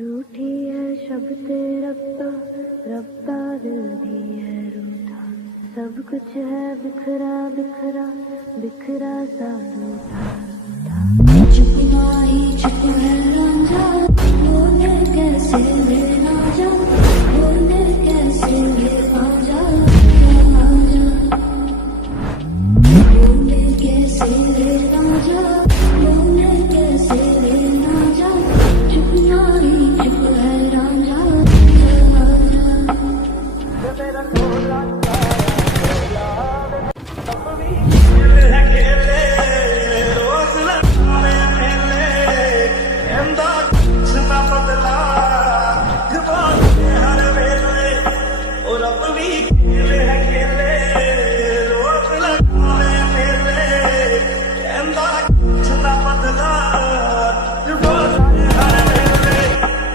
रूठी है शब्दे रब्बा, रब्बा दिल भी है रूठा। सब कुछ है बिखरा बिखरा, बिखरा सा रूठा। चुप ना ही चुप है